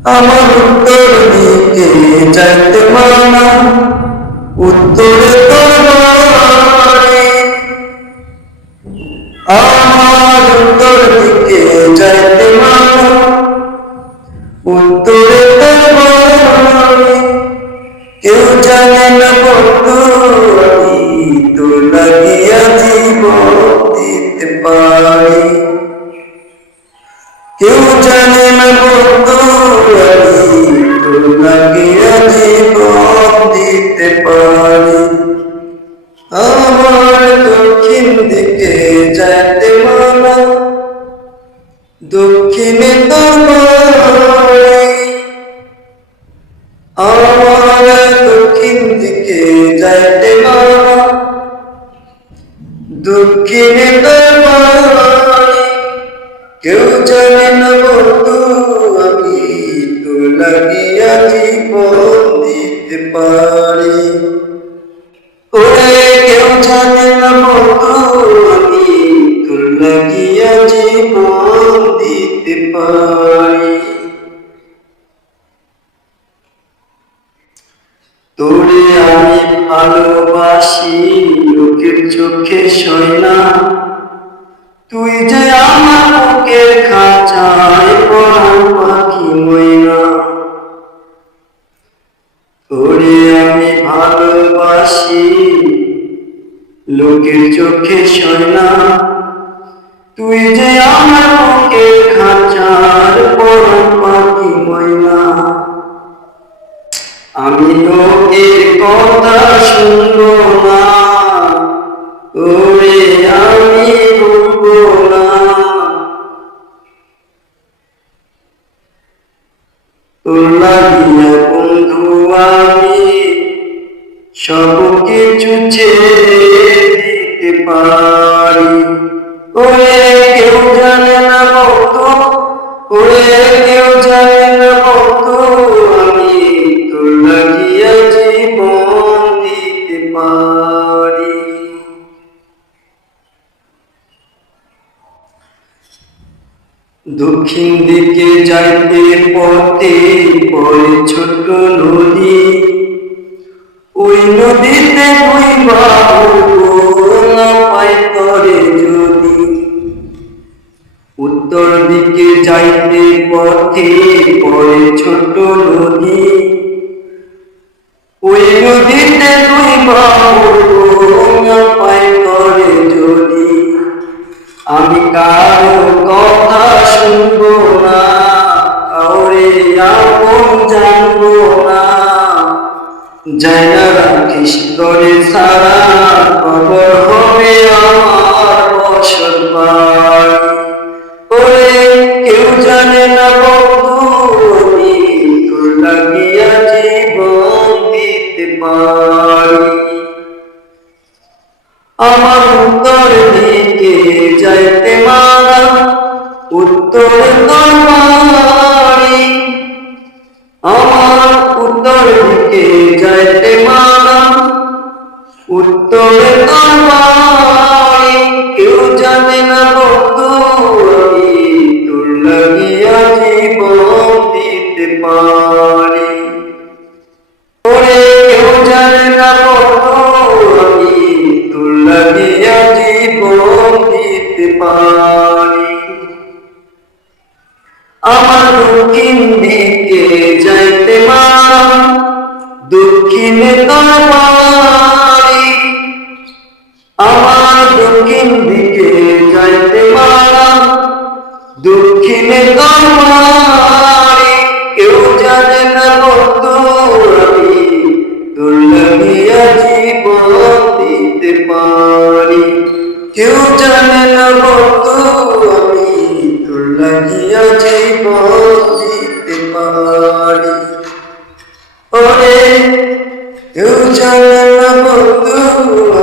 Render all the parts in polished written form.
আমার উত্তর দিকে যাইতে মানা, উত্তরে তোর বাড়ি। আমার উত্তর দিকে যাইতে মানা, উত্তরে তোর বাড়ি। কেউ জানে না বন্ধু আমি তোর লাগিয়া জীবন দিতে পারি। কেউ জানে না বন্ধু আমি তোর লাগিয়া জীবন দিতে পারি। আমার দক্ষিণ দিকে যাইতে মানা, দক্ষিণে তোর বাড়ি। আমার দক্ষিণ দিকে যাইতে মানা, দক্ষিণে তোর বাড়ি। কেউ জানে না বন্ধু আমি তোর লাগিয়া জীবন দিতে পারি। ওরে কেউ জানে না বন্ধু আমি তোর লাগিয়া জীবন দিতে পারি। তোরে আমি ভালোবাসি লোকের চোখে সই না, তুই যে আমার বুকের খাঁচায় পরাণ পাখি ময়না। তোরে আমি ভালোবাসি লোকের চোখে সই না, তুই যে আমার বুকের খাঁচার পরাণ পাখি ময়না। আমি লোকের কথা শুনবো না, ওরে আমি বলবো না। তোর লাগিয়া বন্ধু আমি সব কিছু ছেড়ে দিতে পারি। ওরে কেউ জানে না বন্ধু, ওরে কেউ জানে না বন্ধু আমি তোর লাগিয়া জীবন দিতে পারি। দক্ষিণ দিকে যাইতে পথে পড়ে ছোট নদী, ওই নদীতে দুই বাবু না পাই তরে যদি। উত্তর দিকে যাইতে পথে পড়ে ছোট নদী, ওই নদীতে দুই বাবু না পাই তরে যদি। আমি কারো কথা শুনবো না, কাউরে আপন জানবো না। জায়গা রাখিস তরে সারা খবর হবে আমার বসত বাড়ি। ওরে কেউ জানে না বন্ধু আমি তোর লাগিয়া জীবন দিতে পারি। আমার উত্তর দিকে যাইতে মানা, উত্তরে তোর বাড়ি। আমার উত্তর দিকে যাইতে মানা, উত্তরে তোর বাড়ি। কেউ জানে না বন্ধু আমি তোর লাগিয়া জীবন দিতে পারি। ওরে কেউ জানে না বন্ধু আমি তোর লাগিয়া জীবন দিতে পারি। আমার দক্ষিণ দিকে যাইতে মানা, দক্ষিণে তোর বাড়ি। আমার দক্ষিণ দিকে যাইতে মানা, দক্ষিণে তোর বাড়ি। কেউ জানে না বন্ধু আমি তোর লাগিয়া জীবন দিতে পারি। কেউ জানে না বন্ধু আমি তোর লাগিয়া জীবন দিতে পারি। ওরে কেউ জানে না বন্ধু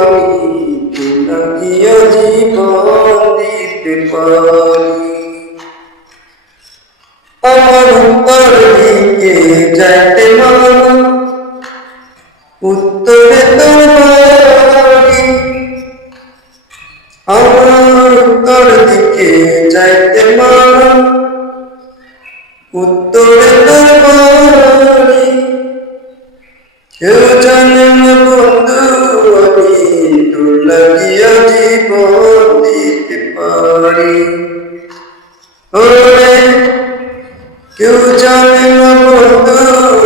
আমি তোর লাগিয়া জীবন দিতে পারি। আমার উত্তর দিকে যাইতে মানা, উত্তরে তোর বাড়ি। আমার উত্তর দিকে যাইতে মানা, উত্তরে তোর বাড়ি, কেউ জানে না বন্ধু আমি তোর লাগিয়া জীবন দিতে পারি। ওরে কেউ জানে না বন্ধু